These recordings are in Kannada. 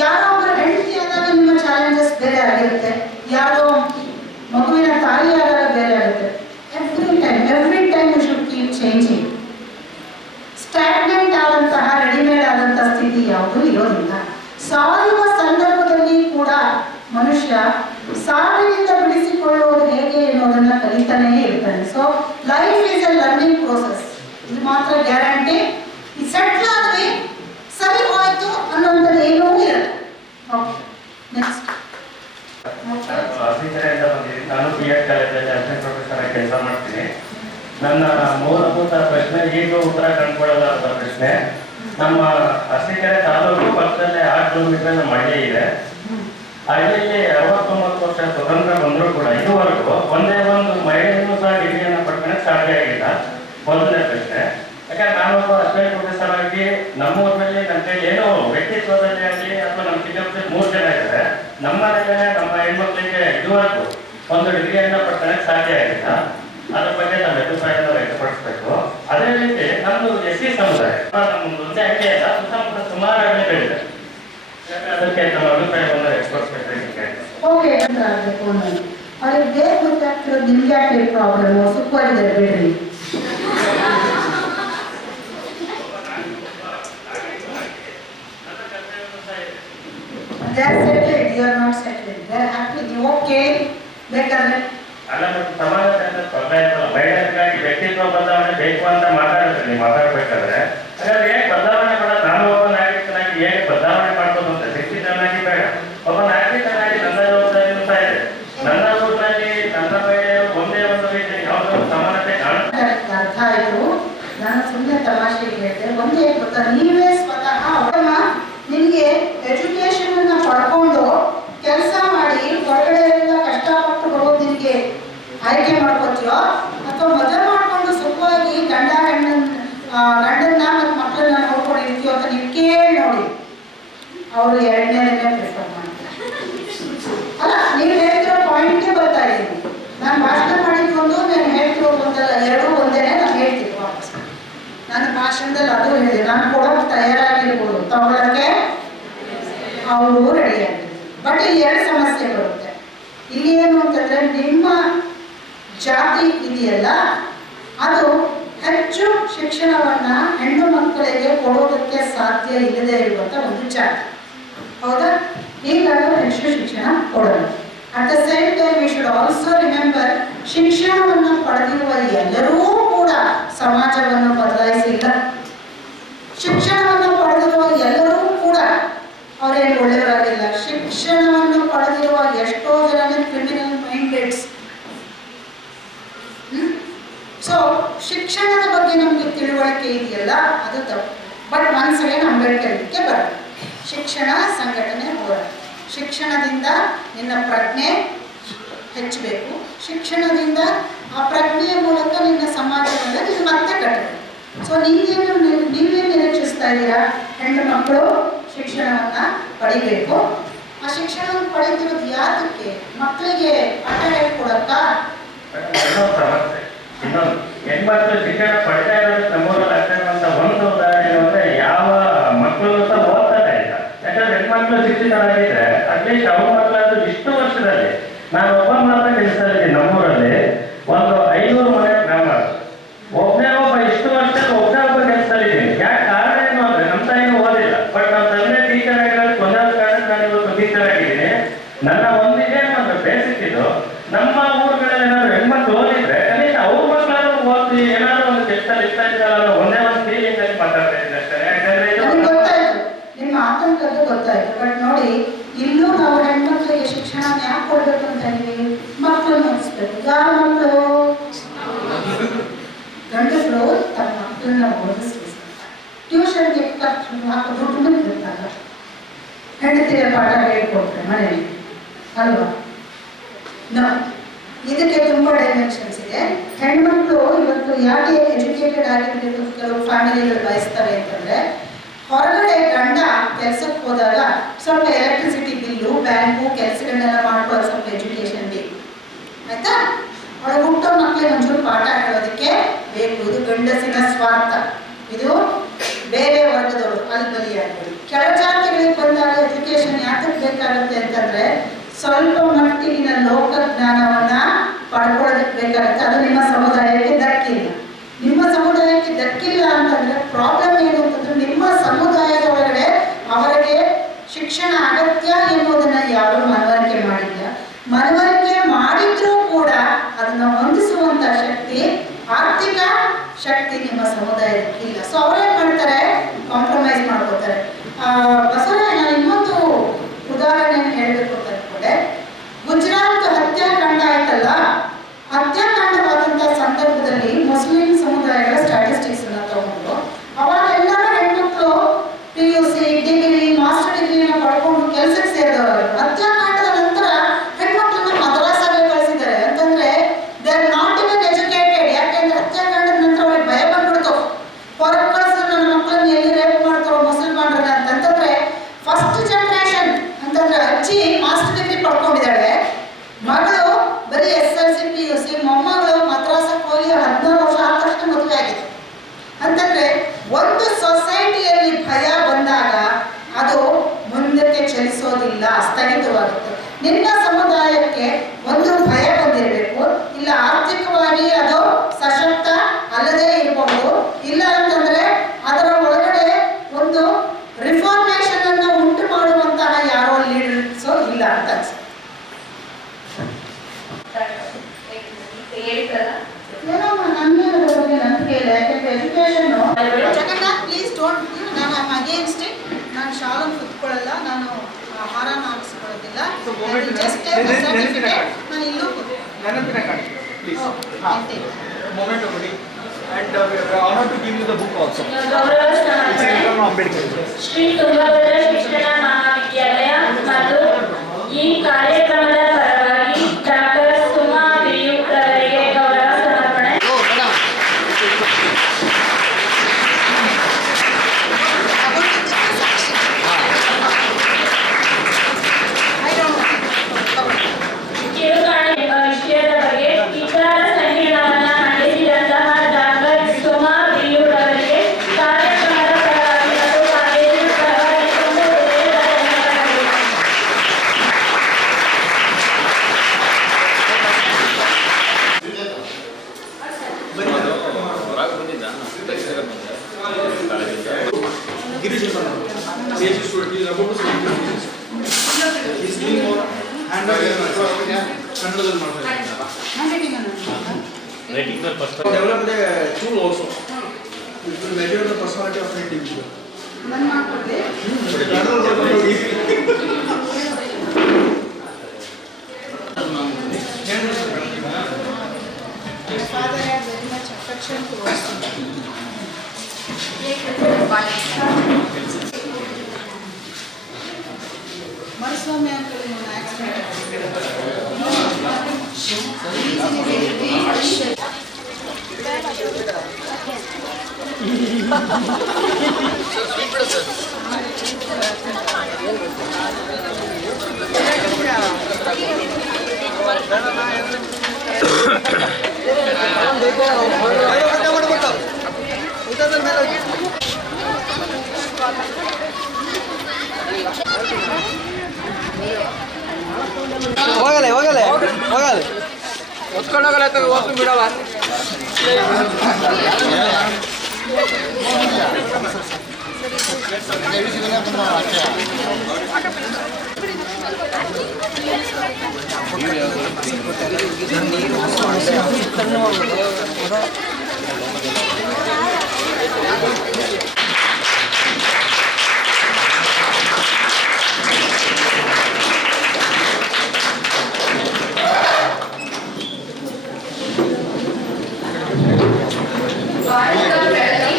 ಯಾರೋ ಒಬ್ಬರು ಹೆಂಡತಿ ಆದಾಗ ನಿಮ್ಮ ಚಾಲೆಂಜಸ್ ಬೇರೆ ಆಗಿರುತ್ತೆ, ಯಾರೋ ಮಗುವಿನ ತಾಯಿ ಆದಾಗ ಬೇರೆ ಆಗುತ್ತೆ. Every time you should keep changing. Stagnant ಆದಂತಹ ರೆಡಿಮೇಡ್ ಆದಂತಹ ಸ್ಥಿತಿ ಯಾವುದೂ ಇರೋದಿಲ್ಲ. ಸಾಯುವ ಸಂದರ್ಭದಲ್ಲಿ ಕೂಡ ಮನುಷ್ಯ ಸಾವಿನಿಂದ ಬಿಡಿಸಿಕೊಳ್ಳುವುದು ಹೇಗೆ ಎನ್ನುವುದನ್ನು ಕಲಿತಾನೇ ಇರ್ತಾನೆ. So life is A learning process. ಇದು ಮಾತ್ರ ಗ್ಯಾರಂಟಿ. ಈ ಸೆಟ್ಲ್ ಆದ್ರೆ ಸರಿ ಹೋಯ್ತು ಅನ್ನೋಂಥದ್ದು ಏನೂ ಇರಲ್ಲ. Okay, next. ನಾನು BEd ಕಾಲೇಜಲ್ಲಿ ಅಸಿಸ್ಟೆಂಟ್ ಪ್ರೊಫೆಸರ್ ಆಗಿ ಕೆಲಸ ಮಾಡ್ತೀನಿ. ನನ್ನ ಮೂಲಭೂತ ಪ್ರಶ್ನೆ ಈಗಲೂ ಉತ್ತರ ಕಂಡುಕೊಳ್ಳಲಾರದ ಪ್ರಶ್ನೆ. ನಮ್ಮ ಅರಸೀಕೆರೆ ತಾಲೂಕು ಪಕ್ಕದಲ್ಲೇ 6 ಕಿಲೋಮೀಟರ್ ನಮ್ಮ ಹಳ್ಳಿ ಇದೆ. ಹಳ್ಳಿಯಲ್ಲಿ 69 ವರ್ಷ ಸ್ವತಂತ್ರ ಬಂದರೂ ಕೂಡ ಇದುವರೆಗೂ ಒಂದೇ ಒಂದು ಮಹಿಳೆಯೂ ಸಹ ಡಿಗ್ರಿಯನ್ನು ಪಡ್ಕೊಳ್ಳೋಕೆ ಸಾಧ್ಯ ಆಗಿಲ್ಲ. ಮೊದಲನೇ ಪ್ರಶ್ನೆ. ಯಾಕಂದ್ರೆ ನಾನೊಬ್ಬ ಅಸಿಸ್ಟೆಂಟ್ ಪ್ರೊಫೆಸರ್ ಆಗಿ ನಮ್ಮೂರಿನಲ್ಲಿ ನನ್ನ ಕೈಲಿ ಏನೋ ವ್ಯಕ್ತಿತ್ವದಲ್ಲಿ ಆಗಲಿ ಅಥವಾ ನಮ್ಮ ಚಿಕ್ಕಪ್ಪಲ್ಲಿ 3 ಜನ ಇದ್ದಾರೆ. ನಮ್ಮ ಮನೆಯಲ್ಲೇ ನಮ್ಮ ಹೆಣ್ಮಕ್ಳಿಗೆ ಇದುವರೆಗೂ ಒಂದು ಡಿಗ್ರಿಯನ್ನು ಪಡ್ಕೊಳ್ಳೋಕೆ ಸಾಧ್ಯ ಆಗಿಲ್ಲ. ಅದ್ರ ಬಗ್ಗೆ ನಮ್ಮ ಅಭಿಪ್ರಾಯವನ್ನು ವ್ಯಕ್ತಪಡಿಸಬೇಕು. ಅದೇ ರೀತಿ ನಮ್ಮದು SC ಸಮುದಾಯ ನಮ್ಮದು ಒಂದೇ ಹಳ್ಳಿ ಅಲ್ಲ, ಸುತ್ತಮುತ್ತ ಸುಮಾರು ಹಳ್ಳಿಗಳಿದೆ. ಅದಕ್ಕೆ ನಮ್ಮ ಅಭಿಪ್ರಾಯವನ್ನು ವ್ಯಕ್ತಪಡಿಸಬೇಕು. ಓಕೆ ಅಂತ ಆಗಬೇಕು ಅನ್ನೋದು ಅವ್ರಿಗೆ ಬೇರೆ ಗೊತ್ತಾಗ್ತಿರೋದು. ನಿಮ್ಗೆ ಯಾಕೆ ಪ್ರಾಬ್ಲಮ್? ಸುಖವಾಗಿದ್ದಾರೆ ಬೇಡ್ರಿ. They are settled, you are not settled. They are happy, okay, ಬೇಕಾದ್ರೆ ಅಲ್ಲ, ಮತ್ತು ಸಮಾಜದಲ್ಲಿ ತೊಂದರೆ ಇರ್ತಲ್ಲ. ಮಹಿಳೆಯರಿಗಾಗಿ ವ್ಯಕ್ತಿತ್ವ ಬದಲಾವಣೆ ಬೇಕು ಅಂತ ಮಾತಾಡಿದ್ರೆ ನೀವು ಮಾತಾಡ್ಬೇಕಾದ್ರೆ ಹಾಗಾದ್ರೆ ಹೇಗೆ ಬದಲಾವಣೆ ಮಾಡೋದು? ನಾನು ಒಬ್ಬ ನಾಗರಿಕನಾಗಿ ಹೇಗೆ ಬದಲಾವಣೆ ಮಾಡ್ಬೋದು ಅಂತ ಶಿಕ್ಷಿತನಾಗಿ ಬೇಡ. ಒಬ್ಬ ನಾಗರಿಕನಾಗಿ ನನ್ನ ಜವಾಬ್ದಾರಿನೂ ಸಹ ಇದೆ. ನನ್ನ ಊರಿನಲ್ಲಿ ನನ್ನ ಮಹಿಳೆಯರು ಒಂದೇ ಒಂದು ರೀತಿ ಯಾವುದೋ ಸಮಾನತೆ ಕಾಣುತ್ತೆ. ಅರ್ಥ ಆಯ್ತು. ನಾನು ಸುಮ್ಮನೆ ತಮಾಷೆಗೆ ಹೇಳಿದೆ. ಒಂದೇ ಗೊತ್ತಾ, ನೀವೇ ಸ್ವತಃ ನಿಮಗೆ ಎಜುಕೇಶನ್ ಅನ್ನ ಪಡ್ಕೊಂಡು ಕೆಲಸ ಮಾಡಿ ಹೊರಗಡೆಯಿಂದ ಕಷ್ಟಪಟ್ಟು ಬರೋದು ನಿಮಗೆ ಆಯ್ಕೆ ಮಾಡ್ಕೋತೀಯೋ ಅಥವಾ ಮದುವೆ ಮಾಡ್ಕೊಂಡು ಸುಖವಾಗಿ ಗಂಡನ್ನ ಮತ್ತು ಮಕ್ಕಳನ್ನ ನೋಡ್ಕೊಂಡಿರ್ತೀಯೋ ಅಂತ ನೀವು ಕೇಳಿ ನೋಡಿ. ಅವರು ಎರಡನೇದನ್ನೇ ಪ್ರಿಫರ್ ಮಾಡ್ತಾರೆ. ಅಲ್ಲ, ನೀವು ಹೇಳ್ತಿರೋ ಪಾಯಿಂಟೇ ಬರ್ತಾ ಇದ್ದೀನಿ. ನಾನು ಭಾಷಣ ಮಾಡಿದ್ದು ಒಂದು, ನಾನು ಹೇಳ್ತಿರೋದು ಒಂದಲ್ಲ, ಎರಡೂ ಒಂದೇನೆ. ನಾನು ಹೇಳ್ತೀನಿ ವಾಪಸ್. ನನ್ನ ಭಾಷಣದಲ್ಲಿ ಅದು ಹೇಳಿದೆ. ನಾನು ಕೊಡೋಕೆ ತಯಾರಾಗಿರ್ಬೋದು, ತಗೊಳ್ಳೋಕ್ಕೆ ಅವರು ರೆಡಿಯಾಗಿರ್ಬೋದು. ಬಟ್ ಇಲ್ಲಿ 2 ಸಮಸ್ಯೆ ಬರುತ್ತೆ. ಇಲ್ಲಿ ಏನು ಅಂತಂದ್ರೆ, ನಿಮ್ಮ ಜಾತಿ ಇದೆಯಲ್ಲ, ಅದು ಹೆಚ್ಚು ಶಿಕ್ಷಣವನ್ನ ಹೆಣ್ಣು ಮಕ್ಕಳಿಗೆ ಕೊಡೋದಕ್ಕೆ ಸಾಧ್ಯ ಇಲ್ಲದೆ ಇರುವಂತ ಒಂದು ಜಾತಿ. ಹೌದಾ? ಹೀಗಾಗಿ ಹೆಚ್ಚು ಶಿಕ್ಷಣ ಕೊಡೋಣ. At the same time we should also remember, ಶಿಕ್ಷಣವನ್ನು ಪಡೆದಿರುವ ಎಲ್ಲರೂ ಕೂಡ ಸಮಾಜವನ್ನು ಬದಲಾಯಿಸಿಲ್ಲ. ಶಿಕ್ಷಣವನ್ನು ಪಡೆದಿರುವ ಎಲ್ಲರೂ ಕೂಡ ಅವರೇನು ಒಳ್ಳೆಯವರಾಗಿಲ್ಲ. ಶಿಕ್ಷಣವನ್ನು ಪಡೆದಿರುವ ಎಷ್ಟೋ ಜನ ಕ್ರಿಮಿನಲ್ ಮೈಂಡೆಡ್ಸ್. ಸೊ ಶಿಕ್ಷಣದ ಬಗ್ಗೆ ನಮಗೆ ತಿಳುವಳಿಕೆ ಇದೆಯಲ್ಲ, ಅದು ತಪ್ಪು. ಬಟ್ ಒನ್ಸ್ ಅಗೇನ್ ಅಂಬೇಡ್ಕರ್ಗೆ ಬರುತ್ತೆ. ಶಿಕ್ಷಣ ಸಂಘಟನೆ ಹೋರಾಟ. ಶಿಕ್ಷಣದಿಂದ ನಿನ್ನ ಪ್ರಜ್ಞೆ ಹೆಚ್ಚಬೇಕು. ಶಿಕ್ಷಣದಿಂದ ಆ ಪ್ರಜ್ಞೆಯ ಮೂಲಕ ನಿನ್ನ ಸಮಾಜವನ್ನು ನೀನು ಮತ್ತೆ ಕಟ್ಟಬೇಕು. ಸೊ ನೀವೇನು ನಿರೀಕ್ಷಿಸ್ತಾ ಇದ್ದೀರಾ? ಹೆಣ್ಣು ಮಕ್ಕಳು ಶಿಕ್ಷಣವನ್ನು ಪಡಿಬೇಕು. ಆ ಶಿಕ್ಷಣವನ್ನು ಪಡೆದಿರೋದು ಯಾತಕ್ಕೆ? ಮಕ್ಕಳಿಗೆ ಪಾಠ ಹೇಳ್ಕೊಡಕ್ಕ? ಇನ್ನೊಂದು, ಹೆಣ್ಮಕ್ಳು ಶಿಕ್ಷಣ ಪಡಿತಾ ಇರೋದು ನಮ್ಮೂರಲ್ಲಿ ಆಗ್ತಿರುವಂತ ಒಂದು ಉದಾಹರಣೆ ಅಂದ್ರೆ, ಯಾವ ಮಕ್ಕಳು ಸಹ ಓದ್ತಾನೆ ಇಲ್ಲ. ಯಾಕಂದ್ರೆ ಹೆಣ್ಮಕ್ಳು ಶಿಕ್ಷಿತರಾಗಿದ್ರೆ ಅಟ್ಲೀಸ್ಟ್ ಅವ್ರ ಮಕ್ಕಳಾದ್ರೂ ಇಷ್ಟು ವರ್ಷದಲ್ಲಿ, ನಾನು ಒಬ್ಬ ಮಾತ್ರ ಕೆಲಸದಲ್ಲಿ ನಮ್ಮೂರಲ್ಲಿ ಒಂದು 500 ಮನೆ ಗ್ರಾಮ, ಒಬ್ಬನೇ ಒಬ್ಬ ಇಷ್ಟು ವರ್ಷದಲ್ಲಿ ಒಬ್ಬ ಕೆಲಸದಲ್ಲಿದ್ದೀನಿ. ಯಾಕೆ ಕಾರಣ ಏನು ಅಂದ್ರೆ, ನಮ್ಮ ತಾಯಿನೂ ಓದಿಲ್ಲ, ಬಟ್ ನಮ್ಮ ತಂದೆ ಟೀಚರ್ ಆಗಿರೋದು ಒಂದಾದ ಕಾರಣ ನಾನು ಇವತ್ತು ಟೀಚರ್ ಆಗಿದ್ದೀನಿ. ನನ್ನ ಒಂದಿಗೆ ಒಂದು ಬೇಸಿಕ್ ಇದು. ನಮ್ಮ ಊರುಗಳಲ್ಲಿ ಏನಾದ್ರು ಹೆಣ್ಮಕ್ಳು ಓದಿದ್ರೆ ಕನಿಷ್ಠ ಅವ್ರ ಮಕ್ಕಳಾದ್ರೂ ಓದಿ ಏನಾದ್ರು ಒಂದು ಕೆಲಸದಲ್ಲಿ ಇಷ್ಟ ಇದ್ದಾರಲ್ಲ, ಒಂದೇ ಒಂದು ಫೀಲಿಂಗ್ ಅಲ್ಲಿ ಮಾತಾಡ್ತಾ ಇದ್ದೀನಿ ಅಷ್ಟೇ. ಯಾಕಂದ್ರೆ ಗೊತ್ತಾಯ್ತು, ನಿಮ್ಮ ಆತಂಕದ್ದು ಗೊತ್ತಾಯ್ತು. ಬಟ್ ನೋಡಿ, ಇಲ್ಲೂ ನಾವು ಹೆಣ್ಮಕ್ಳಿಗೆ ಶಿಕ್ಷಣ ಯಾಕೆ ಕೊಡ್ಬೇಕು ಅಂತ ಹೇಳಿ ಮಕ್ಕಳು ಓದಿಸ್ಬೇಕು. ಯಾವ ಮಕ್ಕಳು? ಗಂಡಸರು ತಮ್ಮ ಮಕ್ಕಳನ್ನ ಓದಿಸ್ಬೇಕು. ಟ್ಯೂಷನ್ಗೆ ಹಾಕೋ ದುಡ್ಡು ಇರುತ್ತಲ್ಲ, ಹೆಂಡತಿಯ ಪಾಠ ಹೇಳ್ಕೊಡ್ತಾರೆ ಮನೆಯಲ್ಲಿ ಅಲ್ವಾ? ಇದಕ್ಕೆ ತುಂಬಾ ಡೈಮೆನ್ಷನ್ಸ್ ಇದೆ. ಹೆಣ್ಮಕ್ಳು ಇವತ್ತು ಯಾಕೆ ಎಜುಕೇಟೆಡ್ ಆಗಿರ್ಬೇಕು ಕೆಲವು ಫ್ಯಾಮಿಲಿಗಳು ಬಯಸ್ತವೆ ಅಂತಂದ್ರೆ, ಹೊರಗಡೆ ಗಂಡ ಕೆಲಸಕ್ಕೆ ಹೋದಾಗ ಸ್ವಲ್ಪ ಎಲೆಕ್ಟ್ರಿಸಿಟಿ ಬಿಲ್ಲು, ಬ್ಯಾಂಕು ಕೆಲಸಗಳನ್ನೆಲ್ಲ ಮಾಡ್ಕೊಳ್ಳೋ ಸ್ವಲ್ಪ ಎಜುಕೇಶನ್ ಬೇಕು. ಆಯ್ತಾ? ಅವಳು ಹುಟ್ಟೋ ಮಕ್ಕಳಿಗೆ ಒಂಚೂರು ಪಾಠ ಹೇಳೋದಕ್ಕೆ ಬೇಕು. ಇದು ಗಂಡಸಿನ ಸ್ವಾರ್ಥ. ಇದು ಬೇರೆ ವರ್ಗದವರು ಅಲ್ಲಿ ಬಲಿಯಾಗ್ಬೋದು. ಕೆಳಜಾತಿಗಳಿಗೆ ಬಂದಾಗ ಎಜುಕೇಶನ್ ಶಿಕ್ಷಣ ಅಗತ್ಯ ಎನ್ನುವುದನ್ನ ಯಾರು ಮನವರಿಕೆ ಮಾಡಿಲ್ಲ. ಮನವರಿಕೆ ಮಾಡಿದ್ರೂ ಕೂಡ ಅದನ್ನ ಹೊಂದಿಸುವಂತ ಶಕ್ತಿ, ಆರ್ಥಿಕ ಶಕ್ತಿ ನಿಮ್ಮ ಸಮುದಾಯಕ್ಕೆ ಇಲ್ಲ. ಸೊ ಅವ್ರೇನ್ ಮಾಡ್ತಾರೆ, ಕಾಂಪ್ರಮೈಸ್ ಮಾಡ್ಕೋತಾರೆ. ಬಸವರಾಜ್, ನಾನು ಇನ್ನೊಂದು ಉದಾಹರಣೆ ಹೇಳಬೇಕು ಅಂತ ಅನ್ಕೊಂಡೆ. ಗುಜರಾತ್ ಹತ್ಯಾಕಾಂಡ ಆಯ್ತಲ್ಲ, ಹತ್ಯಾಕಾಂಡವಾದಂತಹ ಸಂದರ್ಭದಲ್ಲಿ ಮುಸ್ಲಿಂ ಸಮುದಾಯಗಳ ಸ್ಟ್ಯಾಟಿಸ್ಟಿಕ್ಸ್ ಅನ್ನ ತಗೊಂಡು ಅವಾಗ ಎಲ್ಲರೂ ಹೆಣ್ಮಕ್ಳು PUC, ಡಿಗ್ರಿ, ಮಾಸ್ಟರ್ ಡಿಗ್ರಿನ ಪಡ್ಕೊಂಡು ಕೆಲಸಕ್ಕೆ ಸೇರಿದವರು. ಹತ್ಯಾಕಾಂಡದ ನಂತರ ಹೆಣ್ಮಕ್ಳನ್ನ ಮದ್ರಾಸಾಗೆ ಕಳಿಸಿದ್ದಾರೆ. ಅಂತಂದ್ರೆ they are not even educated. ಯಾಕೆಂದ್ರೆ ಹತ್ಯಾಕಾಂಡದ ನಂತರ ಅವ್ರಿಗೆ ಭಯ ಬಂದ್ಬಿಡ್ತು, ಹೊರಗೆ ಕಳಿಸಿದ್ರು ನನ್ನ ಮಕ್ಕಳನ್ನ ಎಲ್ಲಿ ರೇಪ್ ಮಾಡ್ತಾರೋ ಮುಸಲ್ಮಾನರನ್ನ ಅಂತಂದ್ರೆ ಫಸ್ಟ್ ಜನರೇಷನ್ ಅಂತಂದ್ರೆ ಅಜ್ಜಿ ಮಾಸ್ಟರ್ ಡಿಗ್ರಿ ಪಡ್ಕೊಂಡಿದ್ದಾಳೆ, ಮಗಳು ಬರೀ SLC PUC, ಮೊಮ್ಮಗಳು ಮದ್ರಾಸಕ್ಕೆ ಹೋಗಿ 14 ವರ್ಷ ಆದ ತಕ್ಷಣ ಮದುವೆ ಆಗಿದೆ. ಅಂತಂದ್ರೆ ಒಂದು ಸೊಸೈಟಿಯಲ್ಲಿ ಭಯ ಬಂದಾಗ ಅದು ಮುಂದಕ್ಕೆ ಚಲಿಸೋದಿಲ್ಲ, ಸ್ಥಗಿತವಾಗುತ್ತೆ. ನಿನ್ನ ಸಮುದಾಯಕ್ಕೆ ಒಂದು ಭಯ ಬಂದಿರಬೇಕು, ಇಲ್ಲ ಆರ್ಥಿಕವಾಗಿ ಅದು ಸಶಕ್ತ ಅಲ್ಲದೆ ಇರಬಹುದು, ಇಲ್ಲ ಅಂತಂದ್ರೆ ಅದರ ಒಳಗಡೆ ಒಂದು ರಿಫಾರ್ಮೇಶನ್ ಅನ್ನು ಉಂಟು ಮಾಡುವಂತಹ ಯಾರೋ ಲೀಡರ್ಸ್ ಇಲ್ಲ ಅಂತ ಅನ್ಸುತ್ತೆ. ನನ್ನ ಬಗ್ಗೆ ನಂಬಿಕೆ ಇಲ್ಲ. ಯಾಕೆಂದ್ರೆ ಎಜುಕೇಶನ್ ಜಗನ್ನಾಥ್, ಪ್ಲೀಸ್ ಡೋಂಟ್, ನಾನು ಐ ಆಮ್ ಅಗೇನ್ಸ್ಟ್ ಇಟ್. ನಾನು ಶಾಲನ್ನು ಕುತ್ಕೊಳ್ಳಲ್ಲ, ನಾನು ಹಾರನ ಹಾಕಿಸ್ಕೊಳ್ಳೋದಿಲ್ಲ. ಜಸ್ಟ್ ಸರ್ಟಿಫಿಕೇಟ್ ನಾನು ಇಲ್ಲೂ And we are honored to give you the book also. Shri Tungabhadra ಶಿಕ್ಷಣ ಮಹಾವಿದ್ಯಾಲಯ ಮತ್ತು ಈ ಕಾರ್ಯಕ್ರಮದ ಪರವಾಗಿ ಡಾಕ್ಟರ್ ಸುಮಾ ಬಿಯು ಅವರಿಗೆ ಗೌರವ ಸಮರ್ಪಣೆ. ಕಿರುಕಾಣೆ ಎಂಬ ವಿಷಯದ ಬಗ್ಗೆ ವಿಚಾರ ಸಂಕಿರಣವನ್ನ ಮಂಡಿಸಿದಂತಹ ಡಾಕ್ಟರ್ ಸುಮಾ ಬಿಯು ಅವರಿಗೆ ಕಾರ್ಯಕ್ರಮದ ಪರವಾಗಿ ಮತ್ತು ಕಾಲೇಜಿನ ಪರವಾಗಿ ತುಂಬ ಹೃದಯದ ಧನ್ಯವಾದಗಳು. Girish is PhD student. He is about to study physics. He is doing more hand on Kannadadalli developed a tool also. It will measure the personality of an individual. ನನ್ನ ಮಾಡ್ಕೊಡ್ಲಿ. My father had very much affection towards me. Mariswamy uncle in an accident. ಹೋಗಲೆ ಹೋಗಲೆ ಹೋಗಲೆ ಒತ್ಕೊಂಡು ಹೋಗಲ್ಲ ಓದ್ತು ಬಿಡವ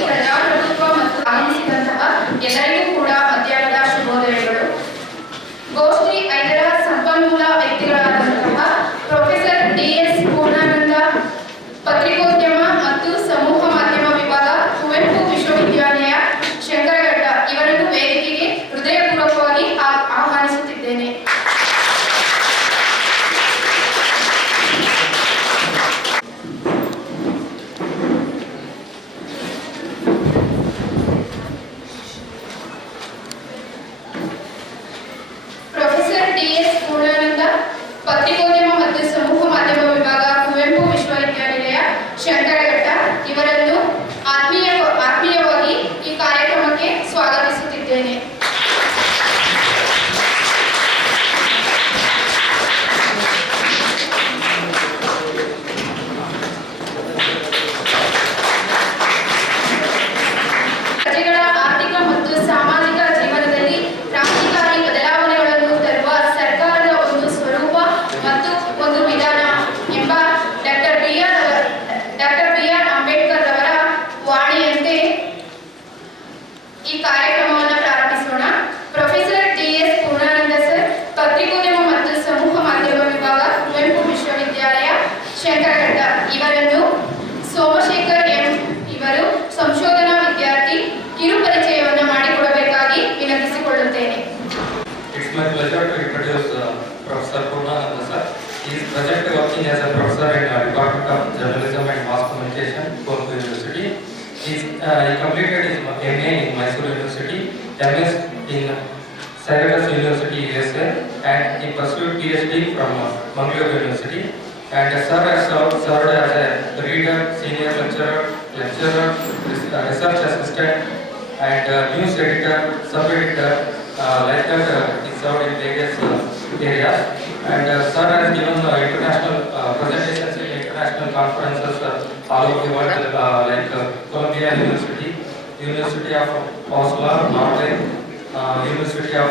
ಪ್ರಜಾಪ್ರಭುತ್ವ ಮತ್ತು ಆಗಮಿಸಿದಂತಹ ಎಲ್ಲರಿಗೂ ಕೂಡ ಮಧ್ಯಾಹ್ನದ ಶುಭೋದಯಗಳು. ಗೋಷ್ಠಿ 5ರ ಸಂಪನ್ಮೂಲ ವ್ಯಕ್ತಿಗಳಾದಂತಹ ಪ್ರೊಫೆಸರ್ DS ಪೂರ್ಣಾನಂದ, ಪತ್ರಿಕೋದ್ಯಮ ಮತ್ತು ಸಮೂಹ my pleasure to introduce Professor Purnananda sir. He is presently working as a professor in Department of Journalism and Mass Communication, Kolkata University. He completed his MA in Mysore University, MS in Syracuse University, USA, and he pursued PhD from Mangalore University. And sir has served as a reader, senior lecturer, research assistant, and news editor, sub-editor. Like that, he served in various areas. And sir has given international presentations in international conferences all over the world, like Columbia University, University of Oslo, Norway, University of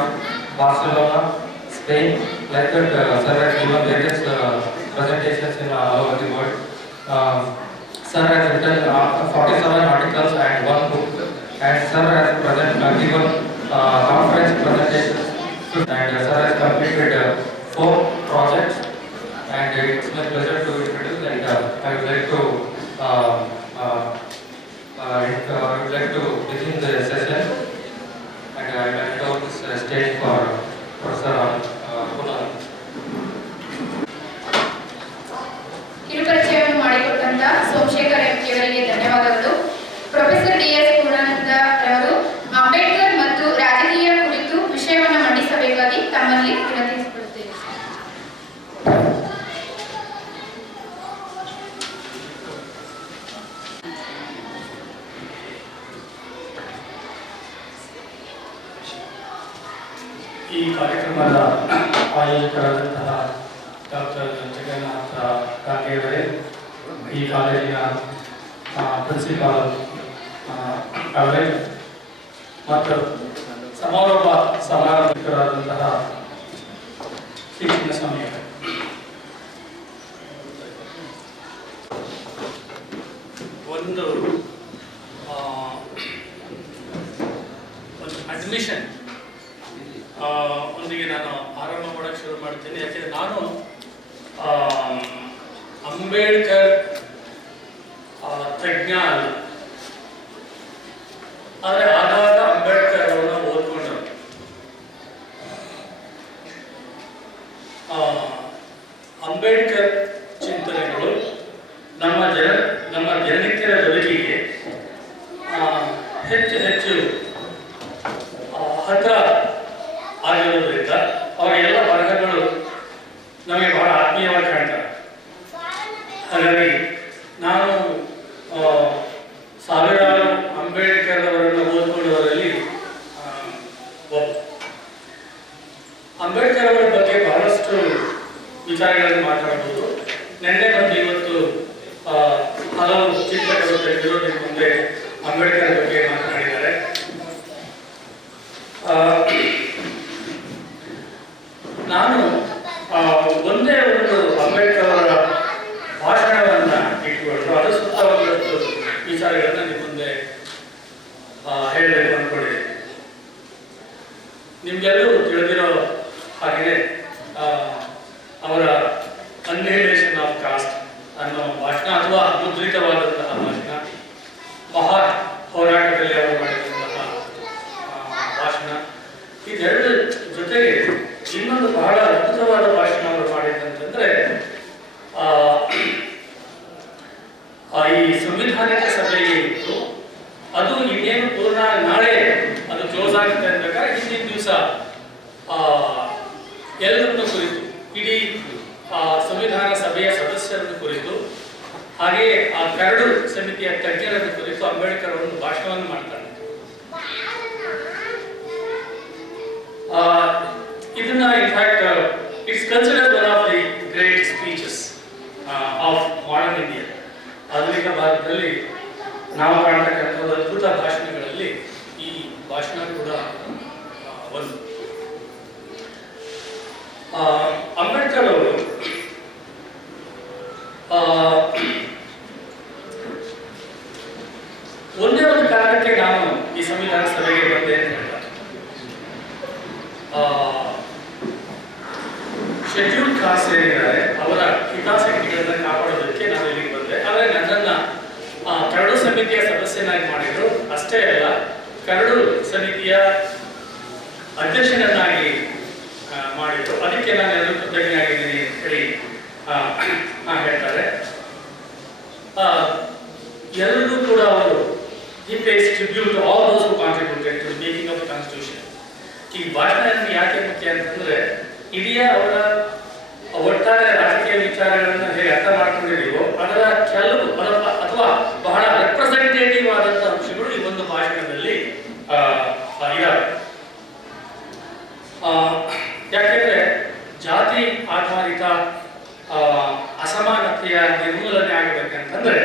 Barcelona, Spain. Like that, sir has given various presentations in all over the world. Sir has written 47 articles and 1 book, and sir has given conference presentations, and sir has completed 4 projects. And it's my pleasure to introduce, and I would like to begin the session, and I will hand over this stage for Professor Purnananda. ಕಿರುಪರಿಚಯವನ್ನು ಮಾಡಿಕೊಟ್ಟಂತ Somashekar ಅವರಿಗೆ ಧನ್ಯವಾದಗಳು. ಪ್ರೊಫೆಸರ್ ಡಿ.ಎಸ್. ಪೂರ್ಣಾನಂದ ರವರು ಅಂಬೇಡ್ಕರ್ ಮತ್ತು ರಾಜಕೀಯ ಕುರಿತು ವಿಷಯವನ್ನು ಮಂಡಿಸಬೇಕಾಗಿ ತಮ್ಮಲ್ಲಿ ವಿನಂತಿಸಿಕೊಳ್ಳುತ್ತೇವೆ. ಈ ಕಾರ್ಯಕ್ರಮದ ಆಯೋಜಕರಾದಂತಹ ಡಾಕ್ಟರ್ ಜಗನ್ನಾಥ ಕಾಗೆಯವರೇ, ಈ ಕಾಲೇಜಿನ ಪ್ರಿನ್ಸಿಪಾಲ್ ಅವರೇ ಮತ್ತು ಸಮಾರಂಭಿಕರಾದಂತಹ ಶಿಕ್ಷಣ ಸ್ವಾಮಿಯವರೇ, ಒಂದು ಅಡ್ಮಿಷನ್ ಒಂದಿಗೆ ನಾನು ಆರಂಭ ಮಾಡೋಕ್ಕೆ ಶುರು ಮಾಡ್ತೀನಿ. ಯಾಕೆಂದರೆ ನಾನು ಅಂಬೇಡ್ಕರ್ ತಜ್ಞ ಅಲ್ಲ, ಆದರೆ ಆಗಾಗ ಅಂಬೇಡ್ಕರ್ ಅವರನ್ನ ಓದ್ಕೊಂಡ್ರು. ಅಂಬೇಡ್ಕರ್ ಚಿಂತನೆಗಳು ನಮ್ಮ ದಿನನಿತ್ಯದ ಬದುಕಿಗೆ ಹೆಚ್ಚು ಹೆಚ್ಚು ಹತ್ರ ಆಗಿರೋದ್ರಿಂದ ಅವರ ಎಲ್ಲ ಬರಹಗಳು ನಮಗೆ ಬಹಳ ಆತ್ಮೀಯವಾಗಿ ಕಾಣ್ತಾರೆ. ಹಾಗಾಗಿ ನಾನು ಸಾವಿರಾರು ಅಂಬೇಡ್ಕರ್ ಅವರನ್ನು ಓದ್ಕೊಂಡವರಲ್ಲಿ ಅಂಬೇಡ್ಕರ್ ಅವರ ಬಗ್ಗೆ ಬಹಳಷ್ಟು ವಿಚಾರಗಳನ್ನು ಮಾತಾಡಬಹುದು. ನಿನ್ನೆ ಬಂದು ಇವತ್ತು ಹಲವು ಚಿಂತಕರು ವಿರೋಧಿ ಮುಂದೆ ಅಂಬೇಡ್ಕರ್ ಬಗ್ಗೆ ಮಾತನಾಡಿದ್ದಾರೆ. ನಾನು ಒಂದೇ ಒಂದು ಅಂಬೇಡ್ಕರ್ ಅವರ ಭಾಷಣವನ್ನು ಇಟ್ಟುಕೊಂಡು ಅದರ ಸುತ್ತ ಒಂದಷ್ಟು ವಿಚಾರಗಳನ್ನು ನಿಮ್ಮ ಮುಂದೆ ಹೇಳಬೇಕು ಅಂದ್ಕೊಂಡಿದೆ. ನಿಮ್ಗೆಲ್ಲರೂ ತಿಳಿದಿರೋ ಹಾಗೆ ಅವರ ಅನ್ಹಿಲೇಷನ್ ಆಫ್ ಕಾಸ್ಟ್ ಅನ್ನೋ ಭಾಷಣ ಅಥವಾ ಮುದ್ರಿತವಾದಂತಹ ಭಾಷಣ, ಮಹಾ ಹೋರಾಟದಲ್ಲಿ ಅವರು ಮಾಡಿದಂತಹ ಭಾಷಣ, ಇದೆರಡು ಜೊತೆಗೆ ಇನ್ನೊಂದು ಬಹಳ ಅದ್ಭುತವಾದ ಭಾಷಣ ಅವರು ಮಾಡಿದಂತಂದ್ರೆ ಈ ಸಂವಿಧಾನಿಕ ಸಭೆಗೆ ಇತ್ತು. ಅದು ಇನ್ನೇನು ಪೂರ್ಣ ನಾಳೆ ಅದು ಕ್ಲೋಸ್ ಆಗುತ್ತೆ ಅಂದಾಗ ಹಿಂದಿನ ದಿವಸ ಎಲ್ಲರನ್ನು ಕುರಿತು, ಇಡೀ ಸಂವಿಧಾನ ಸಭೆಯ ಸದಸ್ಯರನ್ನು ಕುರಿತು, ಹಾಗೆಯೇ ಆ ಕರಡು ಸಮಿತಿಯ ತಜ್ಞರನ್ನು ಕುರಿತು ಅಂಬೇಡ್ಕರ್ ಒಂದು ಭಾಷಣವನ್ನು ಮಾಡ್ತಾರೆ. ಇದನ್ನ in fact it's considered one of the great speeches of modern India. ಆಧುನಿಕ ಭಾರತದಲ್ಲಿ ನಾವು ಕಾಣತಕ್ಕಂಥ ಅದ್ಭುತ ಭಾಷಣಗಳಲ್ಲಿ ಈ ಭಾಷಣ ಕೂಡ ಒಂದು. ಅಂಬೇಡ್ಕರ್ ಅವರು ಒಂದೇ ಒಂದು ಕಾರಣಕ್ಕೆ ನಾನು ಈ ಸಂವಿಧಾನ ಸಭೆಗೆ ಬಂದೆ ಅಂತ ಹೇಳ್ತಾರೆ. ಶೆಡ್ಯೂಲ್ ಕಾಸ್ಟ್ ಏನಿದ್ದಾರೆ ಅವರ ಹಿತಾಸಕ್ತಿಗಳನ್ನ ಕಾಪಾಡೋದಕ್ಕೆ ನಾನು ಇಲ್ಲಿಗೆ ಬಂದೆ. ಆದರೆ ನನ್ನನ್ನ ಕರಡು ಸಮಿತಿಯ ಸದಸ್ಯನಾಗಿ ಮಾಡಿದ್ರು. ಅಷ್ಟೇ ಅಲ್ಲ, ಕರಡು ಸಮಿತಿಯ ಅಧ್ಯಕ್ಷನನ್ನಾಗಿ tribute to all those who contributed to the making of the Constitution. ಈ ಭಾಷಣ ಯಾಕೆ ಮುಖ್ಯ ಅಂತಂದ್ರೆ ಇಡೀ ಅವರ ಒಟ್ಟಾರೆ ರಾಜಕೀಯ ವಿಚಾರಗಳನ್ನು ಹೇಗೆ ಅರ್ಥ ಮಾಡ್ಕೊಂಡಿದ್ದೀವೋ ಅದರ ಕೆಲವು ಅಥವಾ ಬಹಳ ರೆಪ್ರೆಸೆಂಟೇಟಿವ್ ಆದಂತಹ ಅಂಶಗಳು ಈ ಒಂದು ಭಾಷಣದಲ್ಲಿ ಇದಾವೆ. ಯಾಕೆಂದ್ರೆ ಜಾತಿ ಆಧಾರಿತ ಅಸಮಾನತೆಯ ನಿರ್ಮೂಲನೆ ಆಗಬೇಕಂತಂದ್ರೆ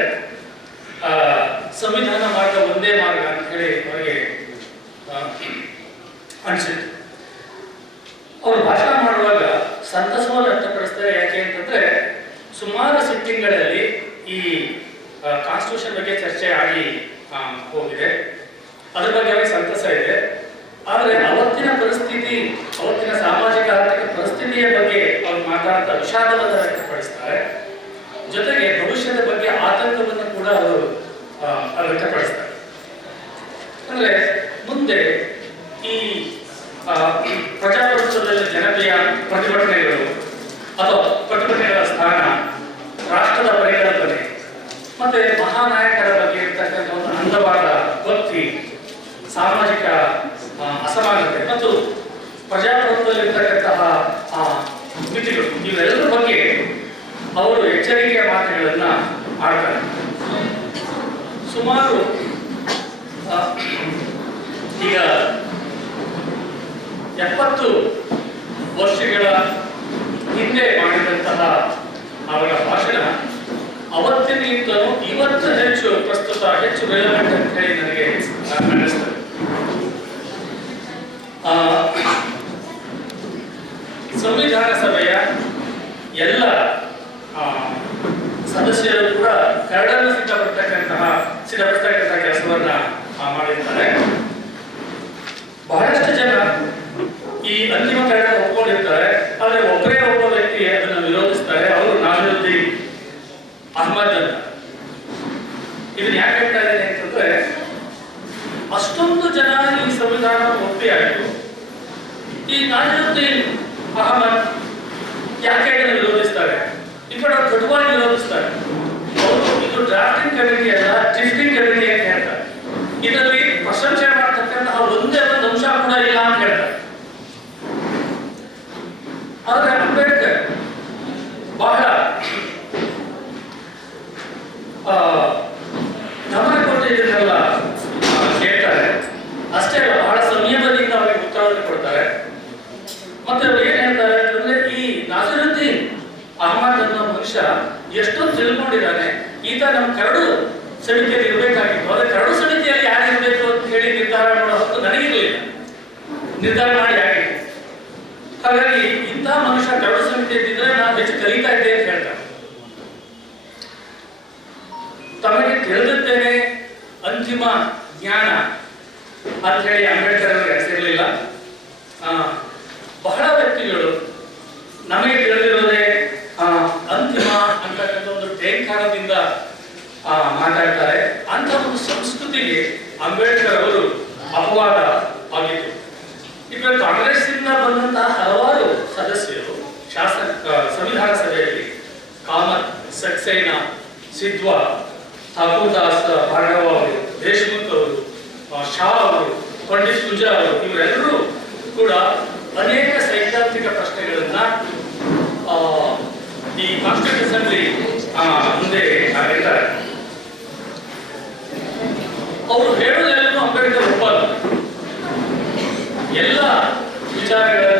ಸಂವಿಧಾನ ಮಾರ್ಗ ಒಂದೇ ಮಾರ್ಗ ಅಂತ ಹೇಳಿ ಅವರಿಗೆ ಅನಿಸಿತ್ತು. ಅವರು ಭಾಷಣ ಮಾಡುವಾಗ ಸಂತಸವನ್ನು ವ್ಯಕ್ತಪಡಿಸ್ತಾರೆ. ಯಾಕೆ ಅಂತಂದ್ರೆ ಸುಮಾರು ಸಿಟ್ಟಿಂಗ್ಗಳಲ್ಲಿ ಈ ಕಾನ್ಸ್ಟಿಟ್ಯೂಷನ್ ಬಗ್ಗೆ ಚರ್ಚೆ ಆಗಿ ಹೋಗಿದೆ, ಅದ್ರ ಬಗ್ಗೆ ಅವರಿಗೆ ಸಂತಸ ಇದೆ. ಆದರೆ ಅವತ್ತಿನ ಪರಿಸ್ಥಿತಿ, ಅವತ್ತಿನ ಸಾಮಾಜಿಕ ಆರ್ಥಿಕ ಪರಿಸ್ಥಿತಿಯ ಬಗ್ಗೆ ಅವರು ಮಾತಾಡ್ತಾ ವಿಷಾದವನ್ನು ವ್ಯಕ್ತಪಡಿಸ್ತಾರೆ. ಜೊತೆಗೆ ಭವಿಷ್ಯದ ಬಗ್ಗೆ ಆತಂಕವನ್ನು ಕೂಡ ಅವರು ವ್ಯಕ್ತಪಡಿಸ್ತಾರೆ. ಅಂದ್ರೆ ಮುಂದೆ ಈ ಪ್ರಜಾಪ್ರಭುತ್ವದಲ್ಲಿ ಜನಪ್ರಿಯ ಪ್ರತಿಭಟನೆಗಳು ಅಥವಾ ಪ್ರತಿಭಟನೆಗಳ ಸ್ಥಾನ, ರಾಷ್ಟ್ರದ ಪರಿಕಲ್ಪನೆ ಮತ್ತೆ ಮಹಾನಾಯಕರ ಬಗ್ಗೆ ಇರ್ತಕ್ಕಂಥ ಒಂದು ಅಂದವಾದ ಭಕ್ತಿ, ಸಾಮಾಜಿಕ ಅಸಮಾನತೆ ಮತ್ತು ಪ್ರಜಾಪ್ರಭುತ್ವದಲ್ಲಿರ್ತಕ್ಕಂತಹ ಮಿತಿಗಳು, ಇವೆಲ್ಲರ ಬಗ್ಗೆ ಅವರು ಎಚ್ಚರಿಕೆಯ ಮಾತುಗಳನ್ನ ಆಡ್ತಾರೆ. ಸುಮಾರು ಈಗ 70 ವರ್ಷಗಳ ಹಿಂದೆ ಮಾಡಿದಂತಹ ಅವರ ಭಾಷಣ ಅವತ್ತಿನಿಂದಲೂ ಇವತ್ತು ಹೆಚ್ಚು ಪ್ರಸ್ತುತ, ಹೆಚ್ಚು ರೆಲೆವೆಂಟ್ ಅಂತ ಹೇಳಿ ನನಗೆ ಅನ್ನಿಸ್ತದೆ. ಸಂವಿಧಾನ ಸಭೆಯ ಎಲ್ಲ ಸದಸ್ಯರು ಕೂಡ ಕರಡನ್ನು ಸಿದ್ಧಪಡಿಸ್ತಕ್ಕಂತಹ ಕೆಲಸವನ್ನ ಮಾಡಿರ್ತಾರೆ. ಬಹಳಷ್ಟು ಜನ ಈ ಅಂತಿಮ ಕರಡ ಒಪ್ಕೊಂಡಿರ್ತಾರೆ, ಆದರೆ ಒಬ್ಬರೇ ಒಬ್ಬ ವ್ಯಕ್ತಿ ಅದನ್ನು ವಿರೋಧಿಸ್ತಾರೆ. ಅವರು ನಾಸಿರುದ್ದೀನ್ ಅಹಮದ್ ಅಂತ. ಇದನ್ನ ಯಾಕೆ ಹೇಳ್ತಾ ಇದ್ದೇನೆ ಅಂತಂದ್ರೆ, ಅಷ್ಟೊಂದು ಜನ ಈ ಸಂವಿಧಾನ ಒಪ್ಪಿ ಆಯಿತು, ಈ ನಾಸಿರುದ್ದೀನ್ ಅಹಮದ್ ಯಾಕೆ ಇದನ್ನು ವಿರೋಧಿಸ್ತಾರೆ? ಈ ಕಡೆ ದೃಢವಾಗಿ ವಿರೋಧಿಸ್ತಾರೆ. ಅವರು ಇದು ಡ್ರಾಫ್ಟಿಂಗ್ ಕಮಿಟಿ ಅಲ್ಲ, ಡ್ರಿಫ್ಟಿಂಗ್ ಕಮಿಟಿ ಅಂತ ಹೇಳ್ತಾರೆ. ಇದರಲ್ಲಿ ಪ್ರಶಂಸೆ ಮಾಡತಕ್ಕಂತಹ ಒಂದೇ ಒಂದು ಅಂಶ ಕೂಡ ಇಲ್ಲ ಅಂತ ಹೇಳ್ತಾರೆ. ಆದ್ರೆ ಅಂಬೇಡ್ಕರ್ ಬಹಳ ಗಮನ ಕೊಟ್ಟು ಇದನ್ನೆಲ್ಲ ಕೇಳ್ತಾರೆ. ಅಷ್ಟೇ ಅಲ್ಲ, ಬಹಳ ಸಂಯಮದಿಂದ ಅವರಿಗೆ ಉತ್ತರವನ್ನು ಕೊಡ್ತಾರೆ. ಮತ್ತೆ ಅವರು ಏನ್ ಹೇಳ್ತಾರೆ ಅಂತಂದ್ರೆ, ಈ ನಾಸಿರುದ್ದೀನ್ ಅಹಮದ್ ಅನ್ನೋ ಮನುಷ್ಯ ಎಷ್ಟೊಂದು ತಿಳ್ಕೊಂಡಿದ್ದಾನೆ, ಈತ ನಮ್ಮ ಕರಡು ಸಮಿತಿಯಲ್ಲಿ ಇರಬೇಕಾಗಿತ್ತು, ಆದ್ರೆ ಕರಡು ಸಮಿತಿಯಲ್ಲಿ ಯಾರಿರ್ಬೇಕು ಅಂತ ಹೇಳಿ ನಿರ್ಧಾರ ಮಾಡೋ ಹಕ್ಕು ನನಗಿರಲಿಲ್ಲ, ನಿರ್ಧಾರ ಮಾಡಿ ಆಗಿತ್ತು. ಹಾಗಾಗಿ ಇಂತಹ ಮನುಷ್ಯ ಕರಡು ಸಮಿತಿ ಇದ್ದಿದ್ರೆ ನಾವು ಹೆಚ್ಚು ಕಲಿತಾ ಇದ್ದೆ ಅಂತ ಹೇಳ್ತಾರೆ. ತಮಗೆ ತಿಳಿದಿದ್ದೇನೆ ಅಂತಿಮ ಜ್ಞಾನ ಅಂತ ಹೇಳಿ ಅಂಬೇಡ್ಕರ್ ಅವರಿಗೆ ಅನಿಸಿರಲಿಲ್ಲ. ಬಹಳ ವ್ಯಕ್ತಿಗಳು ನಮಗೆ ತಿಳಿದಿರೋದೇ ಅಂತಿಮ ಅಂತಕ್ಕಂಥ ಒಂದು ಟೇಂಕಾರದಿಂದ ಮಾತಾಡ್ತಾರೆ. ಅಂತ ಒಂದು ಸಂಸ್ಕೃತಿಗೆ ಅಂಬೇಡ್ಕರ್ ಅವರು ಅಪವಾದ ಆಗಿತ್ತು. ಈಗ ಕಾಂಗ್ರೆಸ್ ಇಂದ ಬಂದಂತಹ ಹಲವಾರು ಸದಸ್ಯರು ಸಂವಿಧಾನ ಸಭೆಯಲ್ಲಿ ಕಾಮತ್, ಸಕ್ಸೇನಾ, ಸಿದ್ವಾ, ಠಾಕೂರ್ ದಾಸ್, ಭಾರ್ಗವ ಅವರು, ದೇಶಮುಖ್ ಅವರು, ಶಾ ಅವರು, ಪಂಡಿತ್ ಸುಜಾ ಅವರು, ಇವರೆಲ್ಲರೂ ಕೂಡ ಅನೇಕ ಸೈದ್ಧಾಂತಿಕ ಪ್ರಶ್ನೆಗಳನ್ನ ಈ ಕಾನ್ಸ್ಟಿಟ್ಯೂಷನ್ ಅಸೆಂಬ್ಲಿ ಮುಂದೆ ಇದ್ದಾರೆ. ಅವರು ಹೇಳೋದೆಲ್ಲೂ ಅಂಬೇಡ್ಕರ್ ಒಪ್ಪಲ್ಲ. ಎಲ್ಲ ವಿಚಾರಗಳನ್ನು